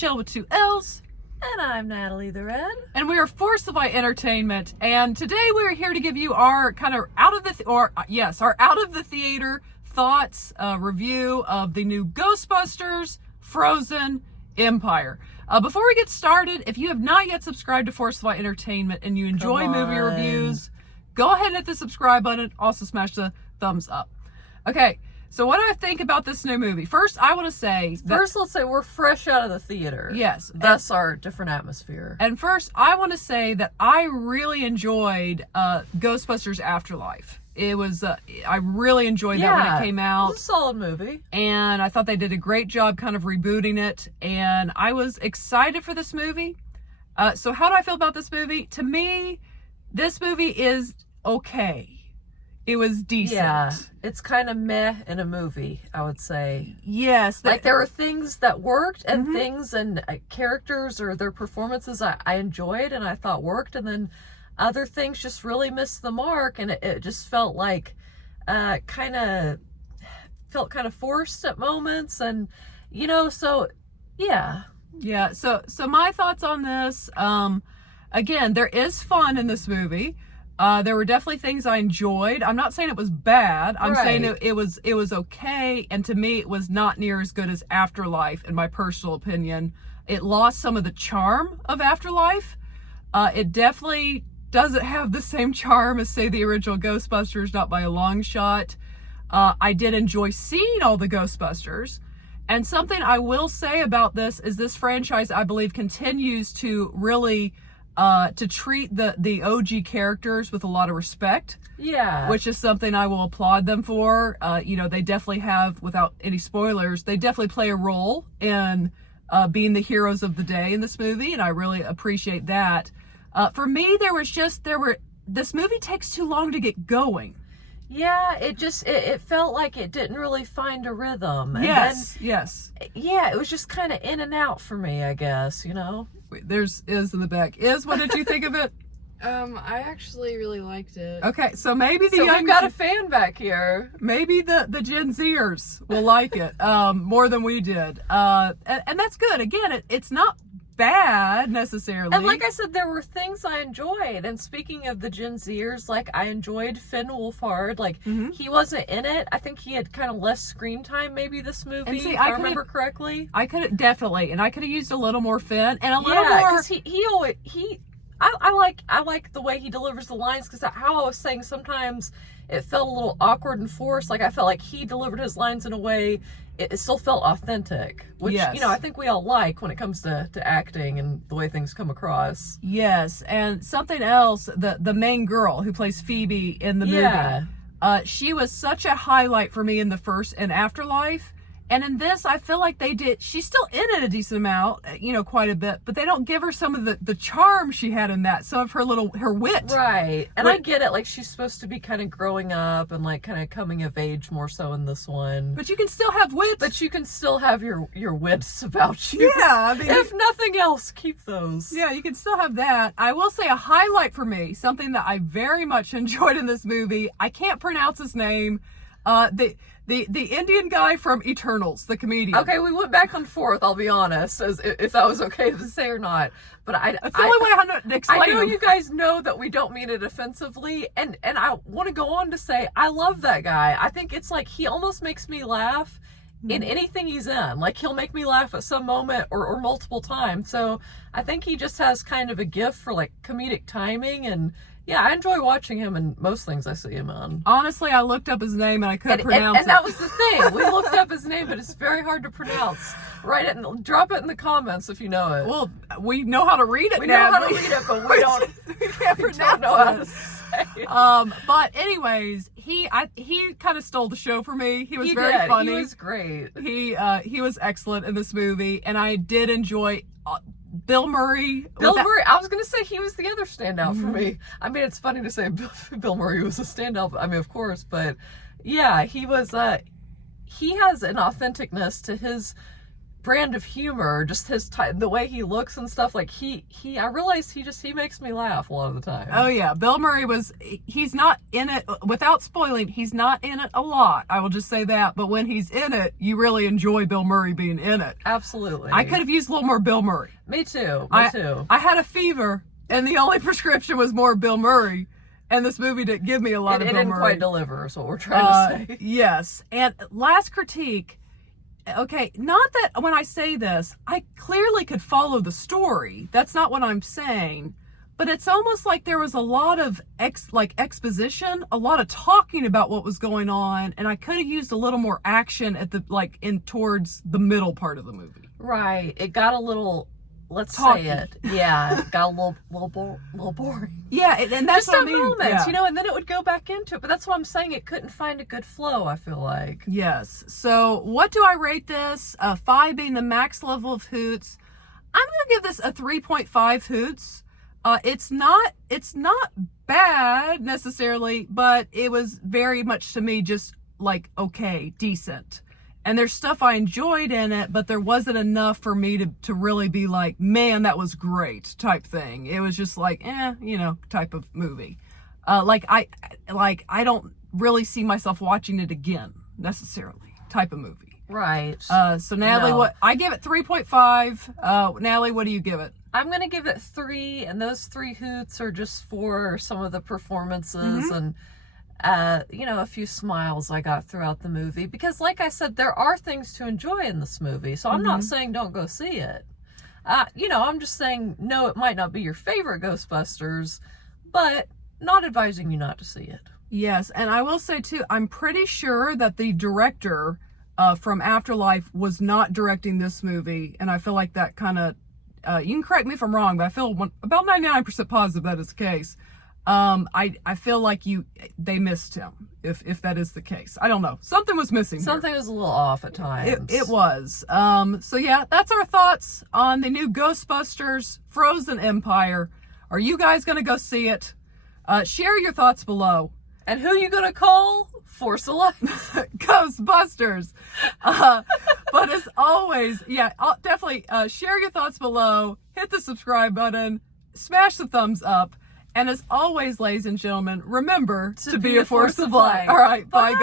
Michelle with 2 L's. And I'm Natalie the Red. And we are Force of Light Entertainment. And today we are here to give you our kind of our out of the theater thoughts, review of the new Ghostbusters Frozen Empire. Before we get started, if you have not yet subscribed to Force of Light Entertainment and you enjoy movie reviews, go ahead and hit the subscribe button. Also smash the thumbs up. Okay, so what do I think about this new movie? First, I want to say First, let's say we're fresh out of the theater. Yes. Thus our different atmosphere. And first, I want to say that I really enjoyed Ghostbusters Afterlife. It was, I really enjoyed that when it came out. It was a solid movie. And I thought they did a great job kind of rebooting it. And I was excited for this movie. So how do I feel about this movie? To me, this movie is okay. It was decent. Yeah, it's kind of meh in a movie, I would say. Yes. Like there were things that worked and things and characters or their performances I enjoyed and I thought worked, and then other things just really missed the mark, and it just felt like kind of forced at moments, and so yeah. So my thoughts on this, again, there is fun in this movie. There were definitely things I enjoyed. I'm not saying it was bad. I'm saying it was okay, and to me it was not near as good as Afterlife in my personal opinion. It lost some of the charm of Afterlife. It definitely doesn't have the same charm as, say, the original Ghostbusters, not by a long shot. I did enjoy seeing all the Ghostbusters. And something I will say about this is this franchise, I believe, continues to really to treat the OG characters with a lot of respect. Yeah. Which is something I will applaud them for. They definitely have, without any spoilers, they definitely play a role in being the heroes of the day in this movie, and I really appreciate that. For me, this movie takes too long to get going. Yeah, it felt like it didn't really find a rhythm. And yes. Yeah, it was just kind of in and out for me, I guess, Wait, there's Iz in the back. Iz, what did you think of it? I actually really liked it. Okay, so maybe we've got a fan back here. Maybe the Gen Zers will like it more than we did. And that's good. Again, it's not bad necessarily. And like I said, there were things I enjoyed. And speaking of the Gen Zers, like I enjoyed Finn Wolfhard. Like he wasn't in it. I think he had kind of less screen time maybe this movie, if I remember correctly. I could have definitely, and I could have used a little more Finn and a little more. Because I like the way he delivers the lines, because how I was saying sometimes it felt a little awkward and forced. Like I felt like he delivered his lines in a way it still felt authentic, which I think we all like when it comes to acting and the way things come across. Yes, and something else, the main girl who plays Phoebe in the movie, she was such a highlight for me in Afterlife. And in this, I feel like she's still in it a decent amount, quite a bit, but they don't give her some of the charm she had in that, some of her wit. Right. And I get it, like she's supposed to be kind of growing up and like kind of coming of age more so in this one. But you can still have wits. But you can still have your wits about you. Yeah. I mean, if nothing else, keep those. Yeah, you can still have that. I will say a highlight for me, something that I very much enjoyed in this movie. I can't pronounce his name. The Indian guy from Eternals, the comedian. Okay, we went back and forth, I'll be honest, as if that was okay to say or not. But that's the only way I know to explain I know him. you guys know that we don't mean it offensively, and I want to go on to say I love that guy. I think it's like he almost makes me laugh in anything he's in. Like he'll make me laugh at some moment or multiple times. So I think he just has kind of a gift for like comedic timing, and yeah, I enjoy watching him in most things I see him in. Honestly, I looked up his name and I couldn't pronounce it. And that was the thing. We looked up his name, but it's very hard to pronounce. Write it and drop it in the comments if you know it. Well, we know how to read it. We know how to read it, but we don't know how to say it. But anyways, he kind of stole the show for me. He was very funny. He was great. He was excellent in this movie, and I did enjoy Bill Murray. I was going to say he was the other standout for me. I mean, it's funny to say Bill Murray was a standout. I mean, of course, but yeah, he was, he has an authenticness to his brand of humor, just the way he looks and stuff. Like I realize he makes me laugh a lot of the time. Oh yeah, Bill Murray he's not in it, without spoiling, he's not in it a lot, I will just say that, but when he's in it, you really enjoy Bill Murray being in it. Absolutely. I could have used a little more Bill Murray. Me too. I had a fever, and the only prescription was more Bill Murray, and this movie didn't give me a lot of Bill Murray. It didn't quite deliver, is what we're trying to say. Yes, and last critique. Okay, not that when I say this, I clearly could follow the story. That's not what I'm saying. But it's almost like there was a lot of exposition, a lot of talking about what was going on, and I could have used a little more action at towards the middle part of the movie. Right. It got a little, let's Talky. say it. Yeah, it got a little boring. Yeah, and that's just what a I mean. moment, Yeah. and then it would go back into it. But that's what I'm saying. It couldn't find a good flow, I feel like. Yes. So what do I rate this? 5 being the max level of hoots. I'm going to give this a 3.5 hoots. It's not bad necessarily, but it was very much to me just like, okay, decent. And there's stuff I enjoyed in it, but there wasn't enough for me to really be like, man, that was great type thing. It was just like, type of movie. I don't really see myself watching it again necessarily type of movie. Right. So Natalie, No. I give it 3.5. Natalie, what do you give it? I'm going to give it 3, and those 3 hoots are just for some of the performances and, a few smiles I got throughout the movie. Because, like I said, there are things to enjoy in this movie. So I'm not saying don't go see it. I'm just saying, no, it might not be your favorite Ghostbusters, but not advising you not to see it. Yes, and I will say, too, I'm pretty sure that the director from Afterlife was not directing this movie, and I feel like that kind of, you can correct me if I'm wrong, but I feel about 99% positive that is the case. I feel like they missed him, if that is the case. I don't know. Something was missing. Something was a little off at times. It was. So yeah, that's our thoughts on the new Ghostbusters Frozen Empire. Are you guys going to go see it? Share your thoughts below. And who you gonna call? Force of Life. Ghostbusters. But as always, definitely share your thoughts below. Hit the subscribe button. Smash the thumbs up. And as always, ladies and gentlemen, remember to be a force of light. All right, bye guys.